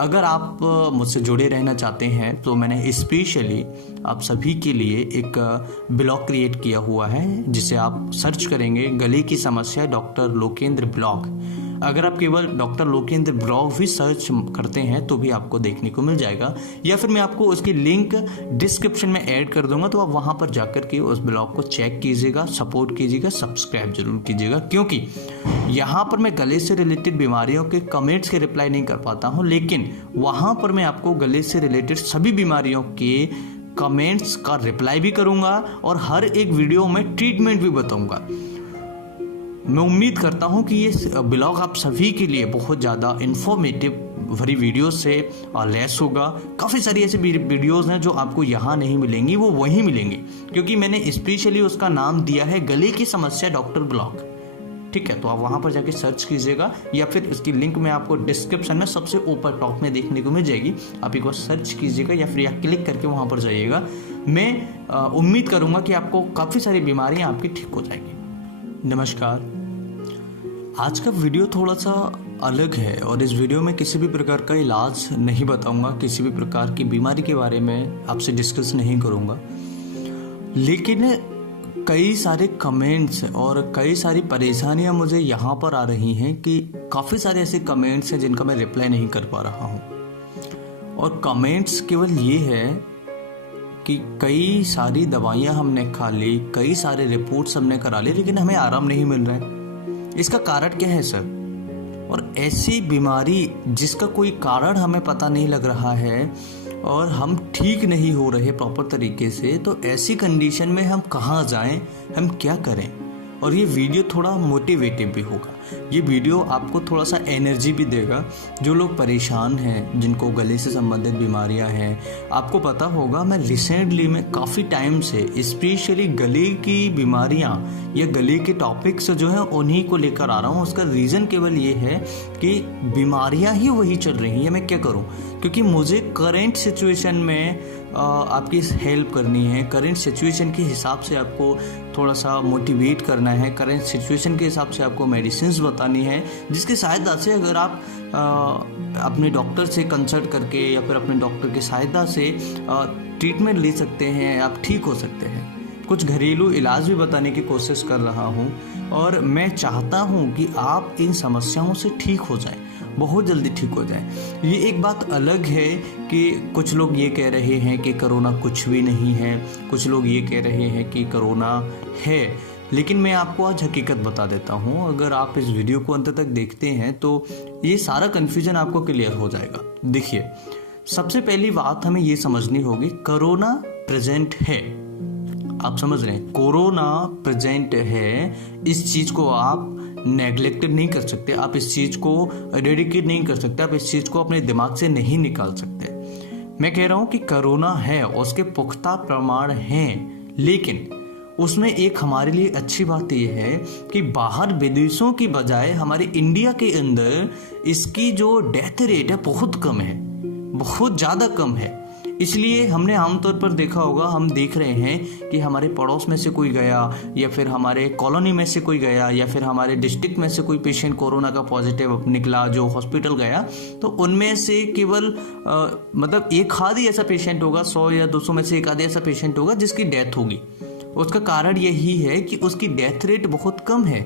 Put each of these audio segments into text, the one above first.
अगर आप मुझसे जुड़े रहना चाहते हैं तो मैंने स्पेशली आप सभी के लिए एक ब्लॉग क्रिएट किया हुआ है, जिसे आप सर्च करेंगे गले की समस्या डॉक्टर लोकेंद्र ब्लॉग। अगर आप केवल डॉक्टर लोकेंद्र ब्लॉग भी सर्च करते हैं तो भी आपको देखने को मिल जाएगा, या फिर मैं आपको उसकी लिंक डिस्क्रिप्शन में ऐड कर दूंगा, तो आप वहां पर जाकर के उस ब्लॉग को चेक कीजिएगा, सपोर्ट कीजिएगा, सब्सक्राइब जरूर कीजिएगा। क्योंकि यहाँ पर मैं गले से रिलेटेड बीमारियों के कमेंट्स के रिप्लाई नहीं कर पाता हूँ, लेकिन वहाँ पर मैं आपको गले से रिलेटेड सभी बीमारियों के कमेंट्स का रिप्लाई भी करूँगा और हर एक वीडियो में ट्रीटमेंट भी बताऊँगा। मैं उम्मीद करता हूँ कि ये ब्लॉग आप सभी के लिए बहुत ज़्यादा इन्फॉर्मेटिव भरी वीडियो से लैस होगा। काफ़ी सारी ऐसी वीडियोज़ हैं जो आपको यहाँ नहीं मिलेंगी, वो वहीं मिलेंगी, क्योंकि मैंने स्पेशली उसका नाम दिया है गले की समस्या डॉक्टर ब्लॉग। ठीक है, तो आप वहाँ पर जाके सर्च कीजिएगा, या फिर इसकी लिंक मैं आपको डिस्क्रिप्शन में सबसे ऊपर टॉप में देखने को मिल जाएगी। आप एक बार सर्च कीजिएगा या फिर क्लिक करके वहाँ पर जाइएगा। मैं उम्मीद करूँगा कि आपको काफ़ी सारी बीमारियाँ आपकी ठीक हो जाएगी। नमस्कार। आज का वीडियो थोड़ा सा अलग है और इस वीडियो में किसी भी प्रकार का इलाज नहीं बताऊंगा, किसी भी प्रकार की बीमारी के बारे में आपसे डिस्कस नहीं करूंगा, लेकिन कई सारे कमेंट्स और कई सारी परेशानियां मुझे यहाँ पर आ रही हैं कि काफ़ी सारे ऐसे कमेंट्स हैं जिनका मैं रिप्लाई नहीं कर पा रहा हूँ। और कमेंट्स केवल ये है कि कई सारी दवाइयाँ हमने खा ली, कई सारे रिपोर्ट्स हमने करा ली, लेकिन हमें आराम नहीं मिल रहा है। इसका कारण क्या है सर? और ऐसी बीमारी जिसका कोई कारण हमें पता नहीं लग रहा है और हम ठीक नहीं हो रहे प्रॉपर तरीके से, तो ऐसी कंडीशन में हम कहाँ जाएं, हम क्या करें? और ये वीडियो थोड़ा मोटिवेटिव भी होगा। ये वीडियो आपको थोड़ा सा एनर्जी भी देगा। जो लोग परेशान हैं, जिनको गले से संबंधित बीमारियां हैं, आपको पता होगा मैं रिसेंटली में काफ़ी टाइम से स्पेशली गले की बीमारियां या गले के टॉपिक्स जो हैं उन्हीं को लेकर आ रहा हूं। उसका रीज़न केवल ये है कि बीमारियां ही वही चल रही हैं, मैं क्या करूं? क्योंकि मुझे करेंट सिचुएशन में आपकी हेल्प करनी है, करेंट सिचुएशन के हिसाब से आपको थोड़ा सा मोटिवेट करना है, करेंट सिचुएशन के हिसाब से आपको मेडिसिन्स बतानी है, जिसकी सहायता से अगर आप अपने डॉक्टर से कंसल्ट करके या फिर अपने डॉक्टर की सहायता से ट्रीटमेंट ले सकते हैं, आप ठीक हो सकते हैं। कुछ घरेलू इलाज भी बताने की कोशिश कर रहा हूँ और मैं चाहता हूँ कि आप इन समस्याओं से ठीक हो जाएं, बहुत जल्दी ठीक हो जाए। ये एक बात अलग है कि कुछ लोग ये कह रहे हैं कि कोरोना कुछ भी नहीं है, कुछ लोग ये कह रहे हैं कि कोरोना है, लेकिन मैं आपको आज हकीकत बता देता हूँ। अगर आप इस वीडियो को अंत तक देखते हैं तो ये सारा कन्फ्यूजन आपको क्लियर हो जाएगा। देखिए, सबसे पहली बात हमें ये समझनी होगी, कोरोना प्रेजेंट है। आप समझ रहे हैं, कोरोना प्रेजेंट है। इस चीज़ को आप नेग्लेक्टेड नहीं कर सकते, आप इस चीज़ को एरेडिकेट नहीं कर सकते, आप इस चीज़ को अपने दिमाग से नहीं निकाल सकते। मैं कह रहा हूँ कि कोरोना है, उसके पुख्ता प्रमाण हैं, लेकिन उसमें एक हमारे लिए अच्छी बात यह है कि बाहर विदेशों की बजाय हमारे इंडिया के अंदर इसकी जो डेथ रेट है बहुत कम है, बहुत ज़्यादा कम है। इसलिए हमने आमतौर पर देखा होगा, हम देख रहे हैं कि हमारे पड़ोस में से कोई गया या फिर हमारे कॉलोनी में से कोई गया या फिर हमारे डिस्ट्रिक्ट में से कोई पेशेंट कोरोना का पॉजिटिव निकला जो हॉस्पिटल गया, तो उनमें से केवल मतलब एक आध ही ऐसा पेशेंट होगा, 100 या 200 में से एक आध ऐसा पेशेंट होगा जिसकी डेथ होगी। उसका कारण यही है कि उसकी डेथ रेट बहुत कम है।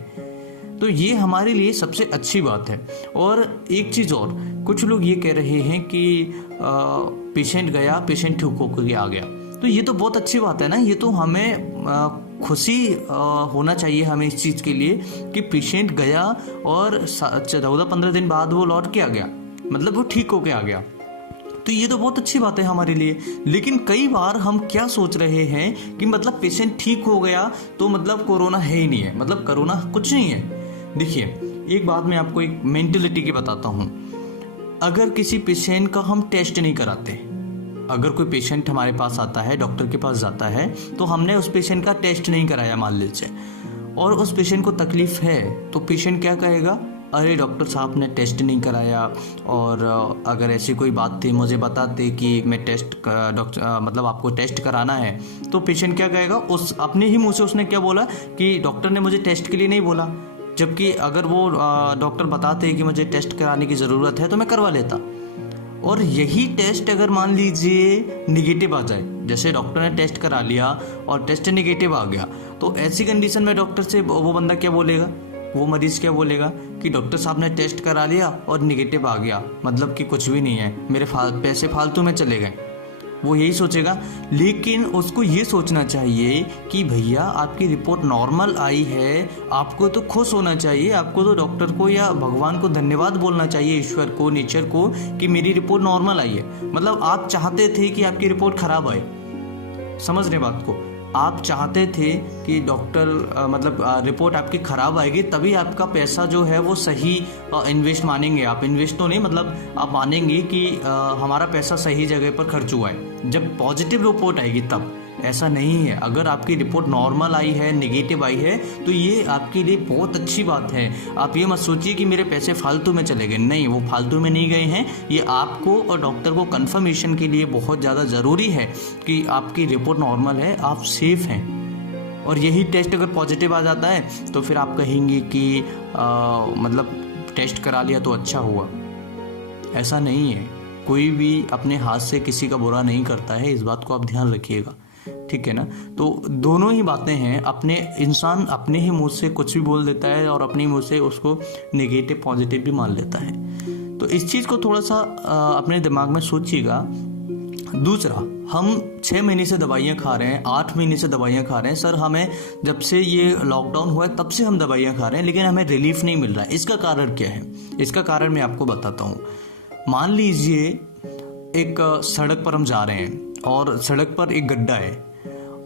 तो ये हमारे लिए सबसे अच्छी बात है। और एक चीज़ और, कुछ लोग ये कह रहे हैं कि पेशेंट गया, पेशेंट ठीक होकर आ गया, तो ये तो बहुत अच्छी बात है ना। ये तो हमें खुशी होना चाहिए हमें इस चीज़ के लिए कि पेशेंट गया और 14-15 दिन बाद वो लौट के आ गया, मतलब वो ठीक होके आ गया, तो ये तो बहुत अच्छी बात है हमारे लिए। लेकिन कई बार हम क्या सोच रहे हैं कि मतलब पेशेंट ठीक हो गया तो मतलब कोरोना है ही नहीं है, मतलब कोरोना कुछ नहीं है। देखिए, एक बात मैं आपको एक मेंटलिटी की बताता हूँ। अगर किसी पेशेंट का हम टेस्ट नहीं कराते, अगर कोई पेशेंट हमारे पास आता है, डॉक्टर के पास जाता है, तो हमने उस पेशेंट का टेस्ट नहीं कराया मान लीजिए, और उस पेशेंट को तकलीफ है, तो पेशेंट क्या कहेगा, अरे डॉक्टर साहब ने टेस्ट नहीं कराया, और अगर ऐसी कोई बात थी मुझे बताते कि मैं टेस्ट डॉक्टर मतलब आपको टेस्ट कराना है, तो पेशेंट क्या कहेगा, उस अपने ही मुंह से उसने क्या बोला कि डॉक्टर ने मुझे टेस्ट के लिए नहीं बोला, जबकि अगर वो डॉक्टर बताते कि मुझे टेस्ट कराने की ज़रूरत है तो मैं करवा लेता। और यही टेस्ट अगर मान लीजिए निगेटिव आ जाए, जैसे डॉक्टर ने टेस्ट करा लिया और टेस्ट निगेटिव आ गया, तो ऐसी कंडीशन में डॉक्टर से वो बंदा क्या बोलेगा, वो मरीज क्या बोलेगा कि डॉक्टर साहब ने टेस्ट करा लिया और निगेटिव आ गया, मतलब कि कुछ भी नहीं है, मेरे पैसे फालतू में चले गए। वो यही सोचेगा। लेकिन उसको ये सोचना चाहिए कि भैया आपकी रिपोर्ट नॉर्मल आई है, आपको तो खुश होना चाहिए, आपको तो डॉक्टर को या भगवान को धन्यवाद बोलना चाहिए, ईश्वर को, नेचर को, कि मेरी रिपोर्ट नॉर्मल आई है। मतलब आप चाहते थे कि आपकी रिपोर्ट खराब आए, समझ रहे बात को, आप चाहते थे कि डॉक्टर रिपोर्ट आपकी खराब आएगी, तभी आपका पैसा जो है वो सही इन्वेस्ट मानेंगे आप, इन्वेस्ट तो नहीं, मतलब आप मानेंगे कि हमारा पैसा सही जगह पर खर्च हुआ है, जब पॉजिटिव रिपोर्ट आएगी तब। ऐसा नहीं है। अगर आपकी रिपोर्ट नॉर्मल आई है, नेगेटिव आई है, तो ये आपके लिए बहुत अच्छी बात है। आप ये मत सोचिए कि मेरे पैसे फालतू में चले गए, नहीं, वो फालतू में नहीं गए हैं। ये आपको और डॉक्टर को कंफर्मेशन के लिए बहुत ज़्यादा ज़रूरी है कि आपकी रिपोर्ट नॉर्मल है, आप सेफ हैं। और यही टेस्ट अगर पॉजिटिव आ जाता है तो फिर आप कहेंगे कि टेस्ट करा लिया तो अच्छा हुआ। ऐसा नहीं है, कोई भी अपने हाथ से किसी का बुरा नहीं करता है, इस बात को आप ध्यान रखिएगा, ठीक है ना। तो दोनों ही बातें हैं, अपने इंसान अपने ही मुंह से कुछ भी बोल देता है और अपने मुंह से उसको नेगेटिव पॉजिटिव भी मान लेता है। तो इस चीज़ को थोड़ा सा अपने दिमाग में सोचिएगा। दूसरा, हम 6 महीने से दवाइयाँ खा रहे हैं, 8 महीने से दवाइयाँ खा रहे हैं, सर हमें जब से ये लॉकडाउन हुआ है तब से हम दवाइयाँ खा रहे हैं, लेकिन हमें रिलीफ नहीं मिल रहा है। इसका कारण क्या है? इसका कारण मैं आपको बताता हूँ। मान लीजिए एक सड़क पर हम जा रहे हैं और सड़क पर एक गड्ढा है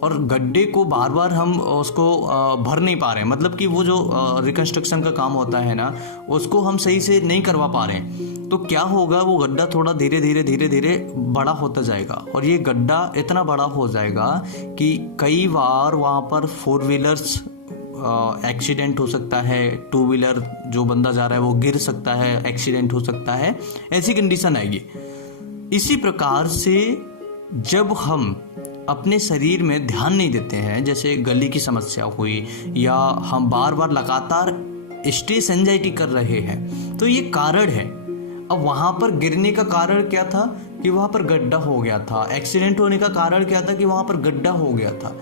और गड्ढे को बार बार हम उसको भर नहीं पा रहे हैं, मतलब कि वो जो रिकंस्ट्रक्शन का काम होता है ना, उसको हम सही से नहीं करवा पा रहे हैं। तो क्या होगा, वो गड्ढा थोड़ा धीरे धीरे बड़ा होता जाएगा और ये गड्ढा इतना बड़ा हो जाएगा कि कई बार वहाँ पर 4 व्हीलर्स एक्सीडेंट हो सकता है, 2 व्हीलर जो बंदा जा रहा है वो गिर सकता है, एक्सीडेंट हो सकता है, ऐसी कंडीशन आएगी। इसी प्रकार से जब हम अपने शरीर में ध्यान नहीं देते हैं, जैसे गले की समस्या हुई या हम बार बार लगातार स्ट्रेस एंजाइटी कर रहे हैं, तो ये कारण है। अब वहाँ पर गिरने का कारण क्या था कि वहाँ पर गड्ढा हो गया था, एक्सीडेंट होने का कारण क्या था कि वहाँ पर गड्ढा हो गया था।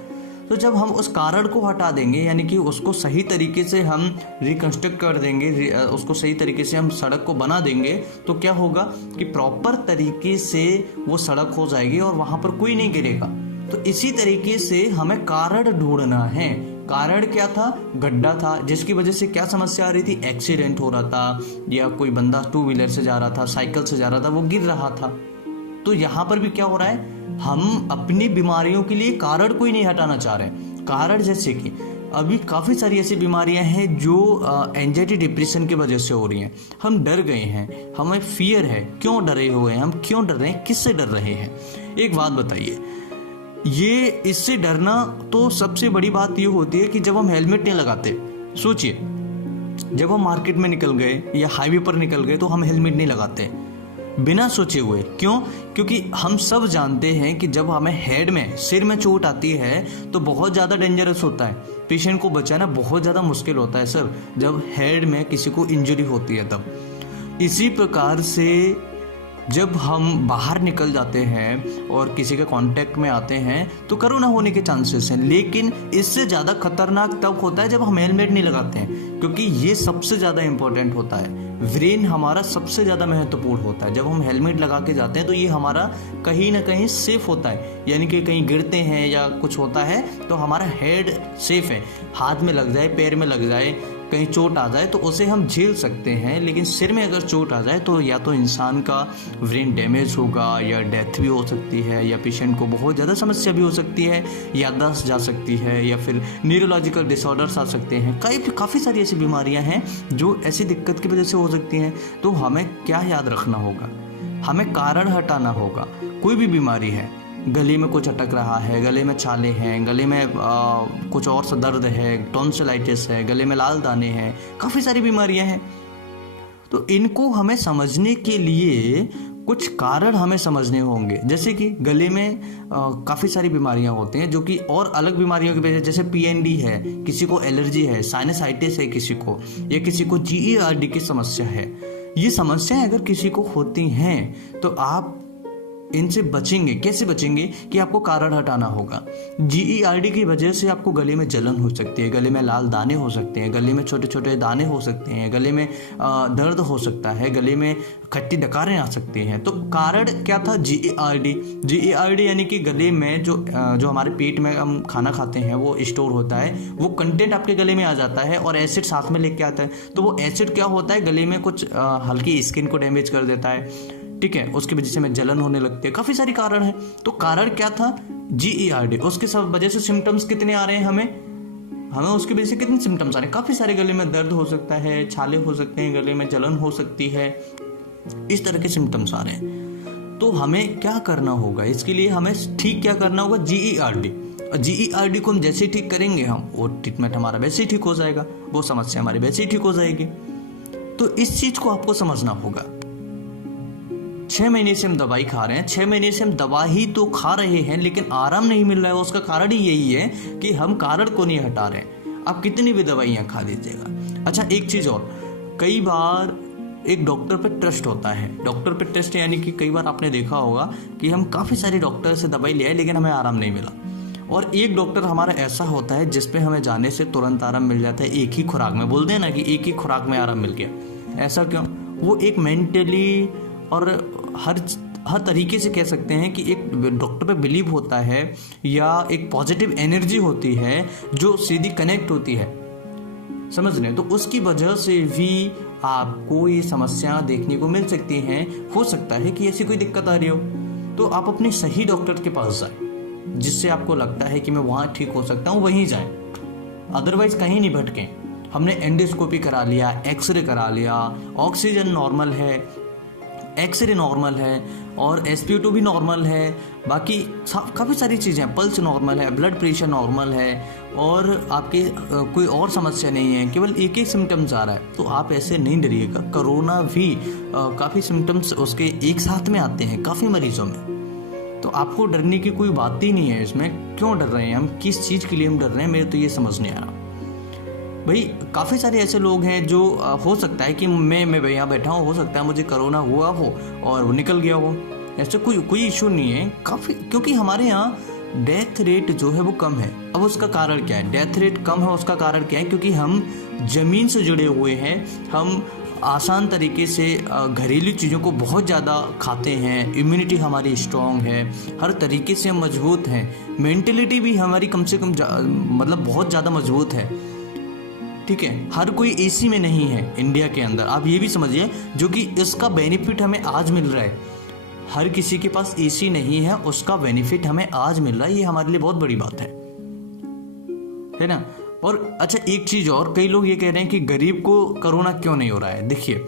तो जब हम उस कारण को हटा देंगे, यानी कि उसको सही तरीके से हम रिकंस्ट्रक्ट कर देंगे, उसको सही तरीके से हम सड़क को बना देंगे, तो क्या होगा कि प्रॉपर तरीके से वो सड़क हो जाएगी और वहाँ पर कोई नहीं गिरेगा। तो इसी तरीके से हमें कारण ढूंढना है। कारण क्या था? गड्ढा था, जिसकी वजह से क्या समस्या आ रही थी? एक्सीडेंट हो रहा था, या कोई बंदा 2 व्हीलर से जा रहा था, साइकिल से जा रहा था, वो गिर रहा था। तो यहाँ पर भी क्या हो रहा है, हम अपनी बीमारियों के लिए कारण कोई नहीं हटाना चाह रहे। कारण जैसे कि अभी काफ़ी सारी ऐसी बीमारियां हैं जो एंजाइटी डिप्रेशन की वजह से हो रही हैं। हम डर गए हैं, हमें फियर है। क्यों डरे हुए हैं हम? क्यों डर रहे हैं? किससे डर रहे हैं? एक बात बताइए, ये इससे डरना तो सबसे बड़ी बात ये होती है कि जब हम हेलमेट नहीं लगाते। सोचिए, जब हम मार्केट में निकल गए या हाईवे पर निकल गए तो हम हेलमेट नहीं लगाते बिना सोचे हुए। क्यों? क्योंकि हम सब जानते हैं कि जब हमें हेड में, सिर में चोट आती है तो बहुत ज़्यादा डेंजरस होता है, पेशेंट को बचाना बहुत ज़्यादा मुश्किल होता है सर, जब हेड में किसी को इंजरी होती है तब। इसी प्रकार से जब हम बाहर निकल जाते हैं और किसी के कांटेक्ट में आते हैं तो कोरोना होने के चांसेस हैं। लेकिन इससे ज़्यादा खतरनाक तब होता है जब हम हेलमेट नहीं लगाते हैं, क्योंकि ये सबसे ज़्यादा इम्पोर्टेंट होता है। ब्रेन हमारा सबसे ज़्यादा महत्वपूर्ण होता है। जब हम हेलमेट लगा के जाते हैं तो ये हमारा कहीं ना कहीं सेफ होता है, यानी कि कहीं गिरते हैं या कुछ होता है तो हमारा हेड सेफ है। हाथ में लग जाए, पैर में लग जाए, कहीं चोट आ जाए तो उसे हम झेल सकते हैं, लेकिन सिर में अगर चोट आ जाए तो या तो इंसान का ब्रेन डैमेज होगा या डेथ भी हो सकती है, या पेशेंट को बहुत ज़्यादा समस्या भी हो सकती है, याददाश्त जा सकती है, या फिर न्यूरोलॉजिकल डिसऑर्डर्स आ सकते हैं। काफ़ी सारी ऐसी बीमारियां हैं जो ऐसी दिक्कत की वजह से हो सकती हैं। तो हमें क्या याद रखना होगा? हमें कारण हटाना होगा। कोई भी बीमारी है, गले में कुछ अटक रहा है, गले में छाले हैं, गले में कुछ और सा दर्द है, टॉन्सिलाइटिस है, गले में लाल दाने हैं, काफ़ी सारी बीमारियां हैं। तो इनको हमें समझने के लिए कुछ कारण हमें समझने होंगे। जैसे कि गले में काफ़ी सारी बीमारियां होती हैं जो कि और अलग बीमारियों की वजह, जैसे PND है, किसी को एलर्जी है, साइनसाइटिस है किसी को, या किसी को GERD की समस्या है, ये समस्याएं अगर किसी को होती हैं तो आप इनसे बचेंगे। कैसे बचेंगे कि आपको कारण हटाना होगा। GERD की वजह से आपको गले में जलन हो सकती है, गले में लाल दाने हो सकते हैं, गले में छोटे छोटे दाने हो सकते हैं, गले में दर्द हो सकता है, गले में खट्टी डकारें आ सकती हैं। तो कारण क्या था? GERD यानी कि गले में जो हमारे पेट में हम खाना खाते हैं वो स्टोर होता है, वो कंटेंट आपके गले में आ जाता है और एसिड साथ में लेके आता है। तो वो एसिड क्या होता है, गले में कुछ हल्की स्किन को डैमेज कर देता है, ठीक है, उसकी वजह से में जलन होने लगती है। काफी सारी कारण है। तो कारण क्या था? GERD। उसके सब वजह से सिम्टम्स कितने आ रहे हैं हमें उसकी वजह से कितने सिम्टम्स आ रहे हैं? काफी सारे। गले में दर्द हो सकता है, छाले हो सकते हैं, गले में जलन हो सकती है, इस तरह के सिम्टम्स आ रहे हैं। तो हमें क्या करना होगा? इसके लिए हमें ठीक क्या करना होगा? GERD को हम जैसे ठीक करेंगे वो ट्रीटमेंट हमारा वैसे ही ठीक हो जाएगा, वो समस्या हमारी वैसे ही ठीक हो जाएगी। तो इस चीज को आपको समझना होगा। 6 महीने से हम दवाई खा रहे हैं, 6 महीने से हम दवा ही तो खा रहे हैं लेकिन आराम नहीं मिल रहा है। उसका कारण ही यही है कि हम कारण को नहीं हटा रहे हैं। आप कितनी भी दवाइयाँ खा लीजिएगा। अच्छा, एक चीज़ और, कई बार एक डॉक्टर पे ट्रस्ट होता है। डॉक्टर पे ट्रस्ट यानी कि कई बार आपने देखा होगा कि हम काफ़ी सारे डॉक्टर से दवाई ले आए लेकिन हमें आराम नहीं मिला। और एक डॉक्टर हमारा ऐसा होता है जिसपे हमें जाने से तुरंत आराम मिल जाता है, एक ही खुराक में। बोलते हैं ना कि एक ही खुराक में आराम मिल गया। ऐसा क्यों? वो एक मेंटली और हर तरीके से कह सकते हैं कि एक डॉक्टर पे बिलीव होता है या एक पॉजिटिव एनर्जी होती है जो सीधी कनेक्ट होती है, समझ रहे हैं? तो उसकी वजह से भी आपको ये समस्या देखने को मिल सकती हैं। हो सकता है कि ऐसी कोई दिक्कत आ रही हो, तो आप अपने सही डॉक्टर के पास जाएं, जिससे आपको लगता है कि मैं वहाँ ठीक हो सकता हूँ, वहीं जाएं। अदरवाइज कहीं नहीं भटकें। हमने एंडोस्कोपी करा लिया, एक्सरे करा लिया, ऑक्सीजन नॉर्मल है, एक्सरे नॉर्मल है और SpO2 भी नॉर्मल है, बाकी काफ़ी सारी चीज़ें हैं, पल्स नॉर्मल है, ब्लड प्रेशर नॉर्मल है और आपके कोई और समस्या नहीं है, केवल एक ही सिम्टम्स आ रहा है। तो आप ऐसे नहीं डरिएगा। कोरोना भी काफ़ी सिम्टम्स उसके एक साथ में आते हैं काफ़ी मरीजों में। तो आपको डरने की कोई बात ही नहीं है इसमें। क्यों डर रहे हैं हम? किस चीज़ के लिए हम डर रहे हैं? मेरे तो ये समझ नहीं आ रहा भाई। काफ़ी सारे ऐसे लोग हैं जो हो सकता है कि मैं यहाँ बैठा हूँ, हो सकता है मुझे कोरोना हुआ हो और वो निकल गया हो, ऐसे कोई इशू नहीं है काफ़ी, क्योंकि हमारे यहाँ डेथ रेट जो है वो कम है। अब उसका कारण क्या है? डेथ रेट कम है, उसका कारण क्या है? क्योंकि हम ज़मीन से जुड़े हुए हैं, हम आसान तरीके से घरेलू चीज़ों को बहुत ज़्यादा खाते हैं, इम्यूनिटी हमारी स्ट्रॉन्ग है, हर तरीके से हम मजबूत हैं, मेंटलिटी भी हमारी कम से कम मतलब बहुत ज़्यादा मजबूत है, ठीक है। हर कोई एसी में नहीं है इंडिया के अंदर, आप ये भी समझिए, जो कि इसका बेनिफिट हमें आज मिल रहा है। हर किसी के पास एसी नहीं है, उसका बेनिफिट हमें आज मिल रहा है, ये हमारे लिए बहुत बड़ी बात है ना। और अच्छा, एक चीज और, कई लोग ये कह रहे हैं कि गरीब को कोरोना क्यों नहीं हो रहा है। देखिए,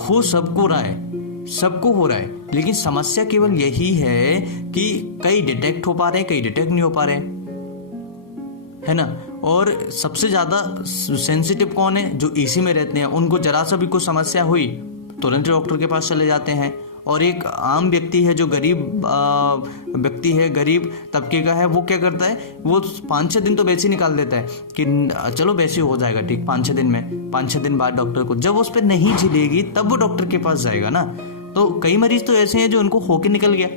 हो सबको रहा है, सबको हो रहा है, लेकिन समस्या केवल यही है कि कई डिटेक्ट हो पा रहे हैं, कई डिटेक्ट नहीं हो पा रहे हैं, है ना। और सबसे ज़्यादा सेंसिटिव कौन है? जो एसी में रहते हैं। उनको जरा सा भी कुछ समस्या हुई तुरंत डॉक्टर के पास चले जाते हैं। और एक आम व्यक्ति है जो गरीब व्यक्ति है, गरीब तबके का है, वो क्या करता है? वो 5-6 दिन तो वैसे ही निकाल देता है कि चलो वैसे हो जाएगा ठीक 5-6 दिन में, 5-6 दिन बाद डॉक्टर को, जब उस पर नहीं झेलेगी तब वो डॉक्टर के पास जाएगा ना। तो कई मरीज तो ऐसे हैं जो उनको होके निकल गया,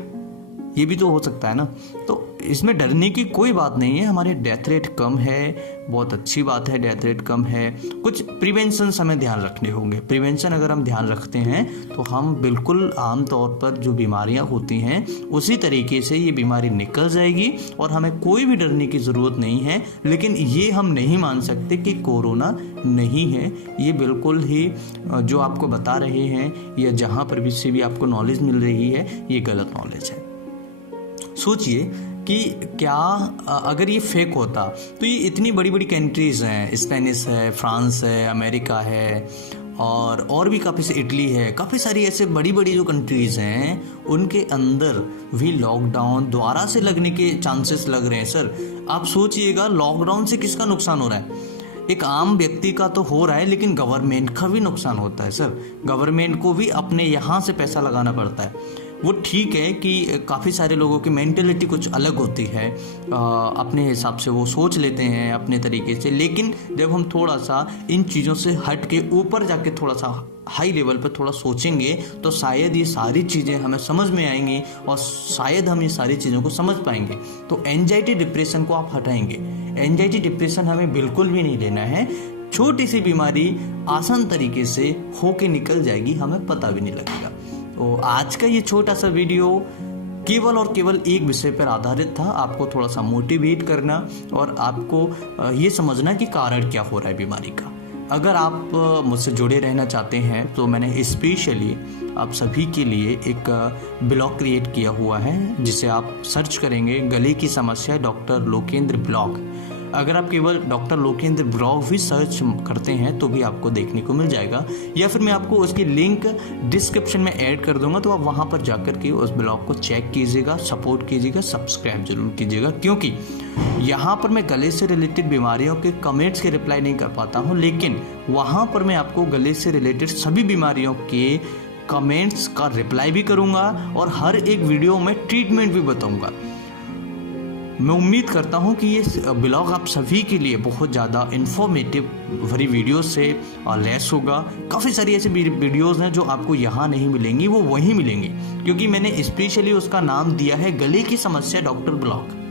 ये भी तो हो सकता है ना। तो इसमें डरने की कोई बात नहीं है। हमारे डेथ रेट कम है, बहुत अच्छी बात है, डेथ रेट कम है। कुछ प्रिवेंशन हमें ध्यान रखने होंगे। प्रिवेंशन अगर हम ध्यान रखते हैं तो हम बिल्कुल आम तौर पर जो बीमारियां होती हैं उसी तरीके से ये बीमारी निकल जाएगी और हमें कोई भी डरने की ज़रूरत नहीं है। लेकिन ये हम नहीं मान सकते कि कोरोना नहीं है। ये बिल्कुल ही जो आपको बता रहे हैं या जहाँ पर भी से भी आपको नॉलेज मिल रही है, ये गलत नॉलेज है। सोचिए कि क्या अगर ये फेक होता तो ये इतनी बड़ी बड़ी कंट्रीज़ हैं, स्पेनिश है, फ्रांस है, अमेरिका है और भी काफ़ी से इटली है, काफ़ी सारी ऐसे बड़ी बड़ी जो कंट्रीज़ हैं उनके अंदर भी लॉकडाउन दोबारा से लगने के चांसेस लग रहे हैं। सर आप सोचिएगा, लॉकडाउन से किसका नुकसान हो रहा है? एक आम व्यक्ति का तो हो रहा है, लेकिन गवर्नमेंट का भी नुकसान होता है। सर गवर्नमेंट को भी अपने यहाँ से पैसा लगाना पड़ता है। वो ठीक है कि काफ़ी सारे लोगों की मेंटेलिटी कुछ अलग होती है, अपने हिसाब से वो सोच लेते हैं अपने तरीके से, लेकिन जब हम थोड़ा सा इन चीज़ों से हट के ऊपर जाके थोड़ा सा हाई लेवल पर थोड़ा सोचेंगे तो शायद ये सारी चीज़ें हमें समझ में आएंगी और शायद हम ये सारी चीज़ों को समझ पाएंगे। तो एंजाइटी डिप्रेशन को आप हटाएंगे। एंजाइटी डिप्रेशन हमें बिल्कुल भी नहीं लेना है। छोटी सी बीमारी आसान तरीके से होके निकल जाएगी, हमें पता भी नहीं लगेगा। तो आज का ये छोटा सा वीडियो केवल और केवल एक विषय पर आधारित था, आपको थोड़ा सा मोटिवेट करना और आपको ये समझना कि कारण क्या हो रहा है बीमारी का। अगर आप मुझसे जुड़े रहना चाहते हैं तो मैंने स्पेशली आप सभी के लिए एक ब्लॉग क्रिएट किया हुआ है, जिसे आप सर्च करेंगे गले की समस्या डॉक्टर लोकेंद्र ब्लॉग। अगर आप केवल डॉक्टर लोकेंद्र ब्लॉग भी सर्च करते हैं तो भी आपको देखने को मिल जाएगा, या फिर मैं आपको उसकी लिंक डिस्क्रिप्शन में ऐड कर दूंगा, तो आप वहां पर जाकर के उस ब्लॉग को चेक कीजिएगा, सपोर्ट कीजिएगा, सब्सक्राइब जरूर कीजिएगा। क्योंकि यहाँ पर मैं गले से रिलेटेड बीमारियों के कमेंट्स के रिप्लाई नहीं कर पाता हूँ, लेकिन वहाँ पर मैं आपको गले से रिलेटेड सभी बीमारियों के कमेंट्स का रिप्लाई भी करूँगा और हर एक वीडियो में ट्रीटमेंट भी बताऊँगा। मैं उम्मीद करता हूं कि ये ब्लॉग आप सभी के लिए बहुत ज़्यादा इन्फॉर्मेटिव भरी वीडियो से लैस होगा। काफ़ी सारी ऐसी वीडियोस हैं जो आपको यहाँ नहीं मिलेंगी, वो वहीं मिलेंगी, क्योंकि मैंने स्पेशली उसका नाम दिया है गले की समस्या डॉक्टर ब्लॉग।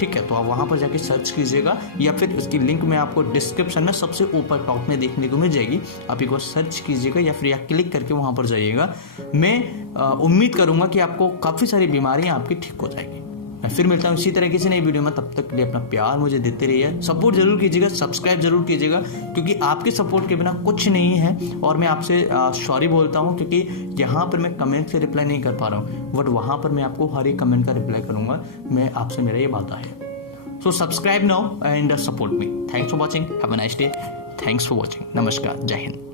ठीक है, तो आप वहाँ पर जाके सर्च कीजिएगा, या फिर उसकी लिंक मैं आपको डिस्क्रिप्शन में सबसे ऊपर टॉप में देखने को मिल जाएगी। आप एक बार सर्च कीजिएगा या फिर क्लिक करके वहाँ पर जाइएगा। मैं उम्मीद करूँगा कि आपको काफ़ी सारी बीमारियाँ आपकी ठीक हो जाएगी। मैं फिर मिलता हूँ इसी तरह किसी नई वीडियो में। तब तक के लिए अपना प्यार मुझे देते रहिए, सपोर्ट जरूर कीजिएगा, सब्सक्राइब जरूर कीजिएगा, क्योंकि आपके सपोर्ट के बिना कुछ नहीं है। और मैं आपसे सॉरी बोलता हूँ, क्योंकि यहाँ पर मैं कमेंट से रिप्लाई नहीं कर पा रहा हूँ, बट वहाँ पर मैं आपको हर एक कमेंट का रिप्लाई करूँगा। मैं आपसे मेरा ये वादा है। So subscribe now and support me. Thanks for watching. Have a nice day. Thanks for watching. नमस्कार। जय हिंद।